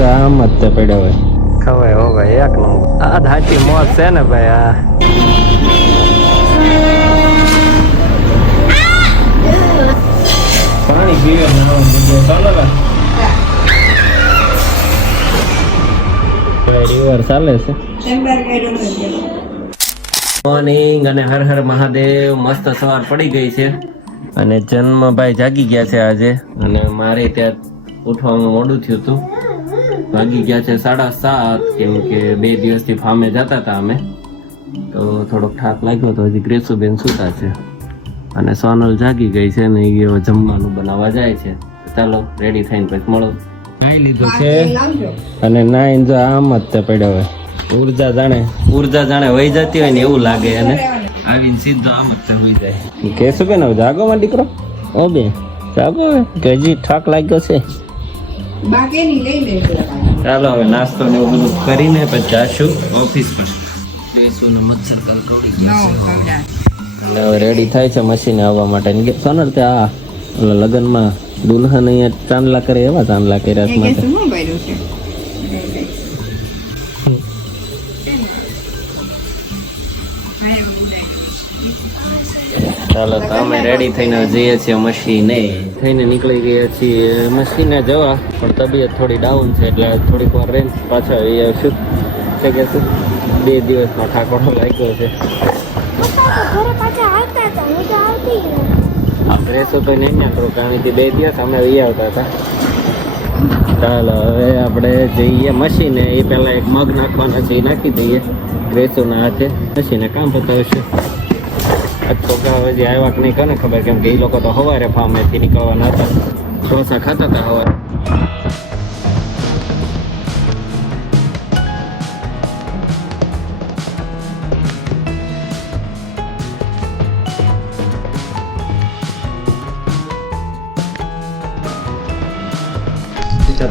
આમ જ તે પડ્યો હોય ખવાય હો ભાઈ એક નો આ ધાચી મોજ છે ને ભાઈ આ પાણી પીવે રિવર ચાલે છે મોર્નિંગ અને હર હર મહાદેવ મસ્ત સવાર પડી ગઈ છે અને જન્મભાઈ જાગી ગયા છે આજે અને મારે ત્યાં ઉઠવામાં મોડું થયું હતું વાગી ગયા છે 7:30 કેમ કે 2 દિવસથી ફાર્મે જતા હતા અમે તો થોડોક થાક લાગ્યો તો હજી ગ્રેસુબેન સૂતા છે અને સોનલ જાગી ગઈ છે ને એ જમવાનું બનાવવા જાય છે ચાલો રેડી થઈને પછી મળો નાઈ લીધું છે અને નાઈને જો આમ જ તે પડ્યો હોય ઉર્જા જાણે વહી જતી હોય ને એવું લાગે અને આવીને સીધો આમ જ તે હોઈ જાય કેશું બેન હવે જાગો માં દીકરો ઓ બે જાગો કે હજી થાક લાગ્યો છે ચાલો હવે નાસ્તો ને એવું બધું કરીને પછી જાશું ઓફિસ પર બેસું ને મચ્છર કવડી ગયા અને હવે રેડી થાય છે મશીને આવવા માટે સોનલ ત્યાં લગ્નમાં દુલ્હન અહીંયા ચાંદલા કરે એવા ચાંદલા કર્યા છે માટે ચાલો તો અમે રેડી થઈને જઈએ છીએ મશીને થઈને નીકળી ગયા છીએ મશીને જવા પણ તબિયત થોડી ડાઉન છે એટલે થોડીક વાર રહીને પાછા આવી આવશું છે કે શું 2 દિવસનો ઠાકોરો લાગ્યો છે ડ્રેસો તો નહીં ને કારણથી 2 દિવસ અમે આવી આવતા હતા ચાલો હવે આપણે જઈએ મશીને એ પહેલાં એક મગ નાખવાના છે એ નાખી દઈએ ડ્રેસોના હાથે મશીને કામ બતાવશું છોકરા હજી આવ્યા કે નહીં કોને ખબર કેમ કે એ લોકો તો સવારે ફાર્મેથી નીકળવાના હતા ઢોસા ખાતા હતા સવારે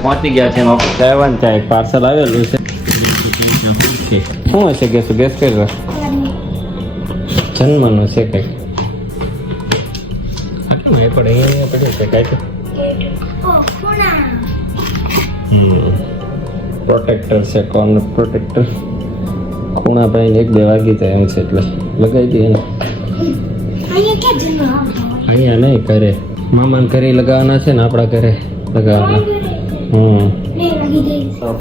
પહોંચી ગયા છે ઓફિસ આવ્યા ત્યાં એક પાર્સલ આવેલું છે શું હશે ગેસ કરી જન્મનું છે કંઈક એ પણ અહીંયા પડ્યું છે કાંઈ પ્રોટેક્ટર છે કોર્નર પ્રોટેક્ટર ખૂણા ભાઈ 1-2 વાગી જાય એમ છે એટલે લગાવી દઈએ ને અહીંયા નહીં ઘરે મામાને ઘરે લગાવવાના છે ને આપણા ઘરે લગાવવાના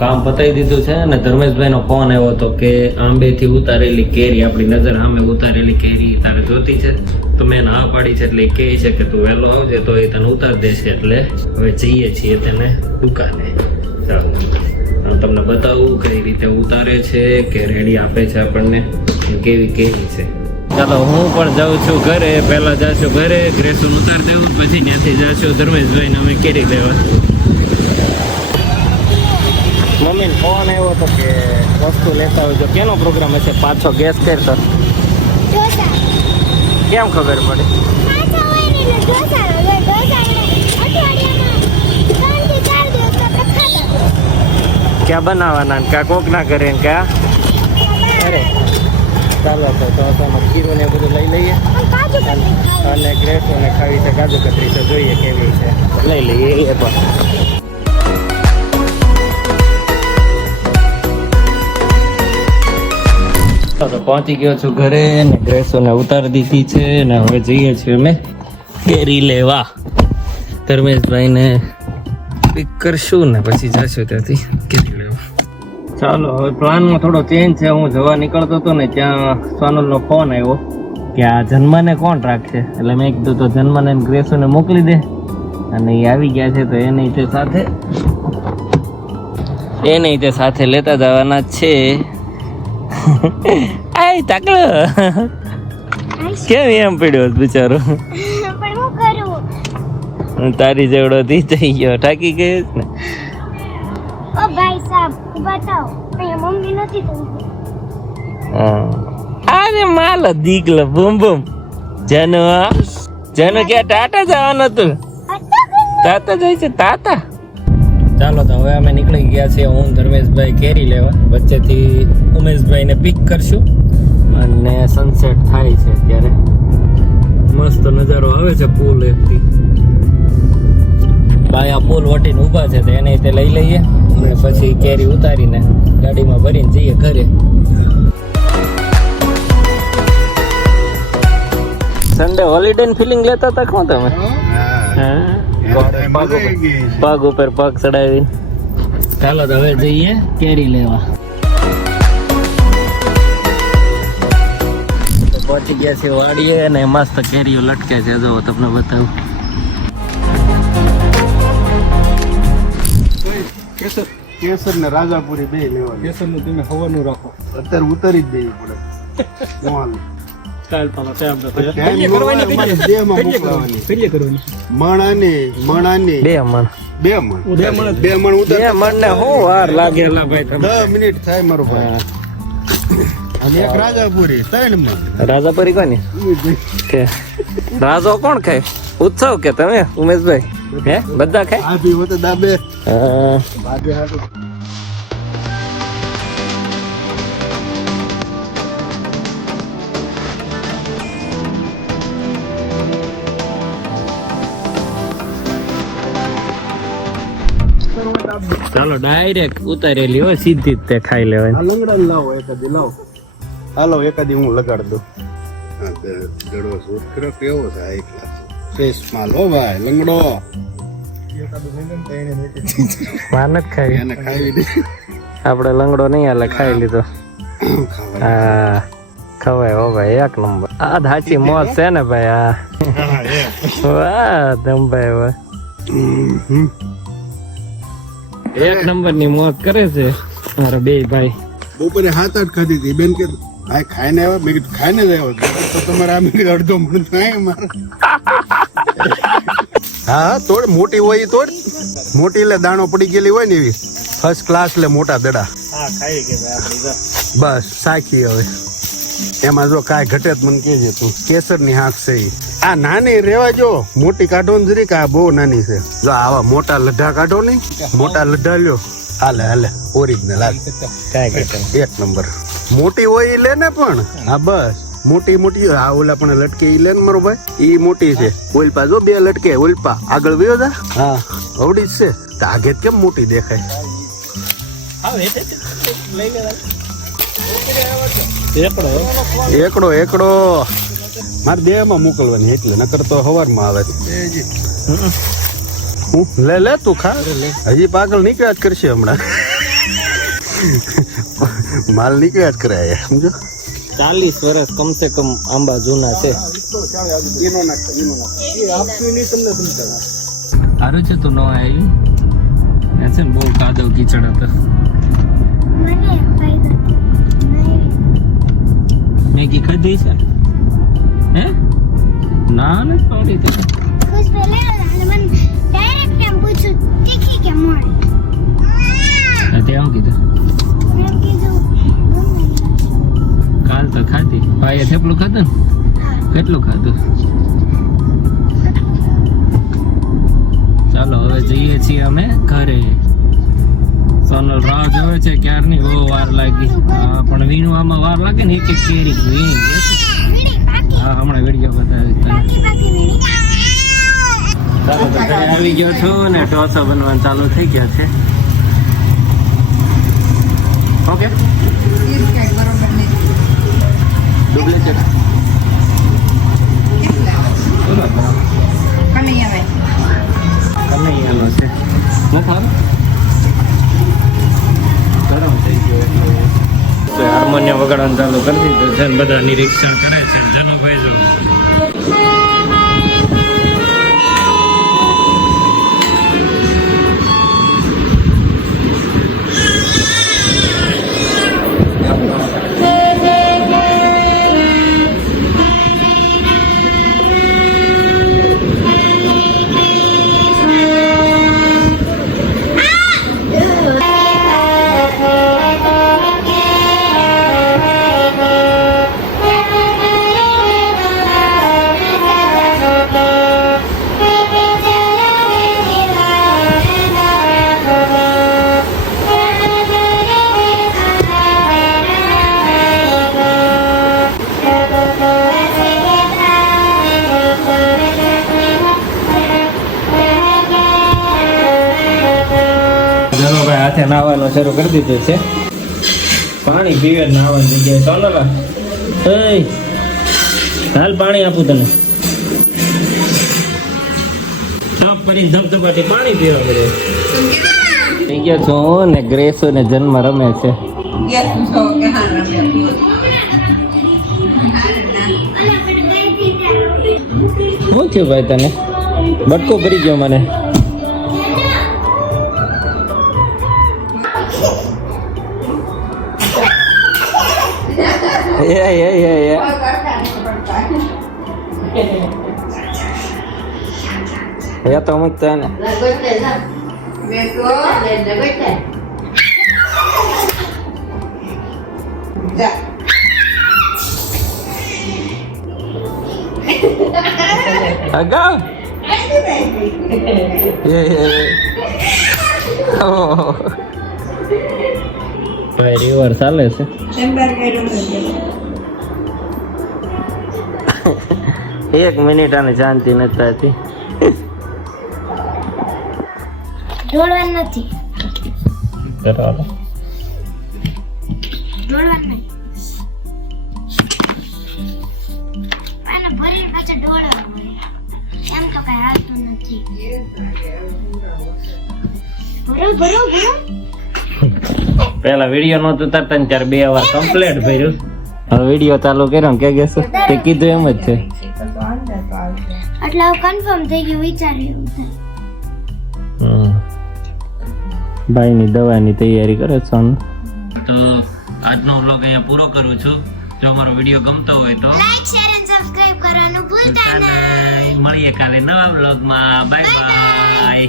કામ પતાવી દીધું છે અને ધર્મેશભાઈ નો ફોન આવ્યો હતો કે આંબેથી ઉતારેલી કેરી આપણી નજર સામે ઉતારેલી કેરી તારે જોતી છે તો મેં ના પાડી છે એટલે કહે છે કે તું વહેલો આવજે તો એ તને ઉતારી દેશે એટલે હવે જઈએ છીએ તેને દુકાને ચાલો તમને બતાવું કઈ રીતે ઉતારે છે કે રેડી આપે છે આપણને કેવી કેરી છે ચાલો હું પણ જાઉં છું ઘરે પહેલા જાશું ઘરે ગ્રેસુન ઉતારી દેવું પછી ત્યાંથી જાશું ધર્મેશભાઈને અમે કેરી લેવા મમ્મીને ફોન આવ્યો હતો કે વસ્તુ લેતા હોય તો કેનો પ્રોગ્રામ હશે પાછો ગેસ કરતો કેમ ખબર પડે ક્યાં બનાવવાના ક્યાં કોક ના કરે ને ક્યાં અરે ચાલો તો ખીરું ને બધું લઈ લઈએ અને ગ્રેસો ને ખાવી છે કાજુ કતરી તો જોઈએ કેવી છે લઈ લઈએ એ પણ તો પહોંચી ગયો છું ઘરે ને ડ્રેસોને ઉતારી દીધી છે ને હવે જઈએ છીએ અમે કેરી લેવા ધર્મેશભાઈને પિક કરશું ને પછી જશું ત્યાંથી કેરી લેવા ચાલો હવે પ્લાનમાં થોડો ચેન્જ છે હું જવા નીકળતો હતો ને ત્યાં સોનલનો ફોન આવ્યો કે આ જન્મને કોણ રાખશે એટલે મેં કીધું તો જન્મને ગ્રેસોને મોકલી દે અને એ આવી ગયા છે તો એને તે સાથે લેતા જવાના છે આય તાકલો કેમ એમ પડ્યો બિચારો તારી જેવડો થઈ ગયો થાકી ગયો ને ઓ ભાઈ સાહેબ બતાવો અહીંયા મમ્મી નથી તો અરે માલ દીકલો બૂમ બૂમ જનો ક્યાં ટાટા જવાનું હતું તાતા જાય છે તાતા ચાલો તો હવે અમે નીકળી ગયા છીએ હું ધર્મેશભાઈ કેરી લેવા વચ્ચેથી ઉમેશભાઈને પિક કરશું અને સનસેટ થાય છે ત્યારે મસ્ત નજારો આવે છે પુલ એકથી બાયા પુલ વટીને ઊભા છે તો એને તે લઈ લઈએ ને પછી કેરી ઉતારીને ગાડીમાં ભરીને જઈએ ઘરે. સન્ડે હોલિડે ની ફિલિંગ લેતા હતા કોણ તમે? પગ ઉપર પગ ચડાવી. ચાલો તો હવે જઈએ કેરી લેવા. પહોંચી ગયા છે વાડીએ અને મસ્ત કેરીઓ લટકે છે. જો તમને બતાવું. કેસર ને રાજાપુરી બે લેવાનું. કેસર નું તમે હવાનું રાખો, અત્યારે ઉતારી જ દેવી પડે. બે મણ ઉતાર 10 મિનિટ થાય મારો ભાઈ. અને એક રાજાપુરી 3 મણ. રાજાપુરી કોની કે રાજો કોણ ખાય? ઉત્સવ કે તમે ઉમેશભાઈ? હે બધા ખાય? આ બી હોતે દાબે. ચાલો ડાયરેક્ટ ઉતારેલી હોય સીધી જ તે ખાઈ લેવાય. લંગડા લાવો એકાદી લાવો. હાલો એકાદી હું લગાડ દઉં. ગળો સુખરો કેવો છે? હાઈ ક્લાસ ફ્રેશ માલ હો ભાઈ. લંગડો માનત ખાઈ એને ખાવી દે. આપણે લંગડો નહીં હાલે, ખાઈ લીધો. હા ખવાય હો ભાઈ, એક નંબર. આ સાચી મોજ છે ને ભાઈ. આ વાહ ધમભાઈ વાહ, એક નંબર ની મોજ કરે છે મારા બે ભાઈ. બપોરે 7-8 ખાધી હતી. બેન કે આ ખાઈને આવ્યા. મેં કીધું ખાઈને જ આવ્યો તો તમારે આ મેં અડધો મણ થાય મારે. હા તોડ, મોટી હોય તોડ. મોટી એટલે દાણો પડી ગયેલી હોય ને એવી ફર્સ્ટ ક્લાસ લે મોટા દડા. બસ સાખી હવે એમાં જો કાંઈ ઘટે જ મને કહેજે તું. કેસર ની હાંક છે ઈ. આ નાની રેવા જો, મોટી કાઢો ને જરીક. આ બહુ નાની છે. જો આવા મોટા લઢા કાઢો નહીં, મોટા લઢા લ્યો. હાલે હાલે ઓરિજિનલ હાલ. એક નંબર. મોટી હોય ઈ લે ને પણ. હા બસ મોટી મોટી. આ ઓલા પણ લટકે ઈ લે ને મારો ભાઈ. ઈ મોટી છે. ઓલપા જો 2 લટકે. ઓલપા આગળ વયો જા. હા અવડી જ છે. તો આગે કેમ મોટી દેખાય? એકડો એકડો મારે દેહમાં મોકલવાની એટલે, નકર તો સવારમાં આવે. લે લે તું ખા. હજી પાગલ નીકળ્યા જ કરશે હમણાં. માલ નીકળ્યા જ કરાય સમજો. 40 વર્ષ કમસે કમ આંબા જૂના છે. સારું છે તું ન આવ્યું. છે ને બહુ કાદવ કીચડ હતા. મને ફાયદો નહીં. મેગી ખાધી છે હે? ના ને સોરી તો ખુશ પહેલા અને મને ડાયરેક્ટ એમ પૂછ્યું તીખી કે મોળી. તે આવું કીધું. મેં કીધું કાલ તો ખાધી. ભાઈએ થેપલું ખાધું ને? કેટલું ખાધું? ચાલો હવે જઈએ છીએ અમે ઘરે. સોનલ રાહ જોવે છે ક્યારની. બહુ વાર લાગી. હા પણ વીણું આમાં વાર લાગે ને. એક એક કેરી વીણી હા હમણાં વિડીયો બતાવી. ચાલો તો ઘરે આવી ગયો છું ને ઢોસા બનવાનું ચાલુ થઈ ગયા છે. ઓકે ડુપ્લિકેટ કનૈયાનો છે. નથી ગરમ થઈ ગયો એટલે હાર્મોનિયમ વગાડવાનું ચાલુ કરી દીધું છે. બધા નિરીક્ષણ કરે છે. જનુભાઈ જો હાથે નાહવાનું શરૂ કરી દીધું છે. પાણી પીવે જ નાહવાની જગ્યાએ. સોનલા એ હાલ પાણી આપું તને. ટપ કરીને ધબધબાટી પાણી પીવા પડે. થઈ ગયા છું ને ગ્રેસો ને જન્મ રમે છે. શું થયું ભાઈ તને? બટકો ભરી ગયો મને. એ તો અમુક તને agak ભાઈ રિવર ચાલે છે. એક મિનિટ આને શાંતિ નથી થતી. દોડવાનું નથી. બરાબર. દોડવાનું નહીં. આને ભરી પાછા દોડવાનું હોય. એમ તો કઈ હાલતું નથી. ભરો. પેલા વિડીયો નહોતું ઉતારતા ને ત્યારે 2 વાર કમ્પ્લીટ ભર્યું. હવે વિડીયો ચાલુ કર્યો કે કહેશું તે કીધું એમ જ છે. એટલે કન્ફર્મ થઈ ગયું વિચાર્યું થાય. ભાઈની દવાની તૈયારી કરે છે. તો આજનો વ્લોગ અહીંયા પૂરો કરું છું. જો અમારો વિડીયો ગમતો હોય તો લાઈક શેર અને સબસ્ક્રાઇબ કરવાનું ભૂલતા નહીં. મળીએ કાલે નવા વ્લોગમાં. Bye bye.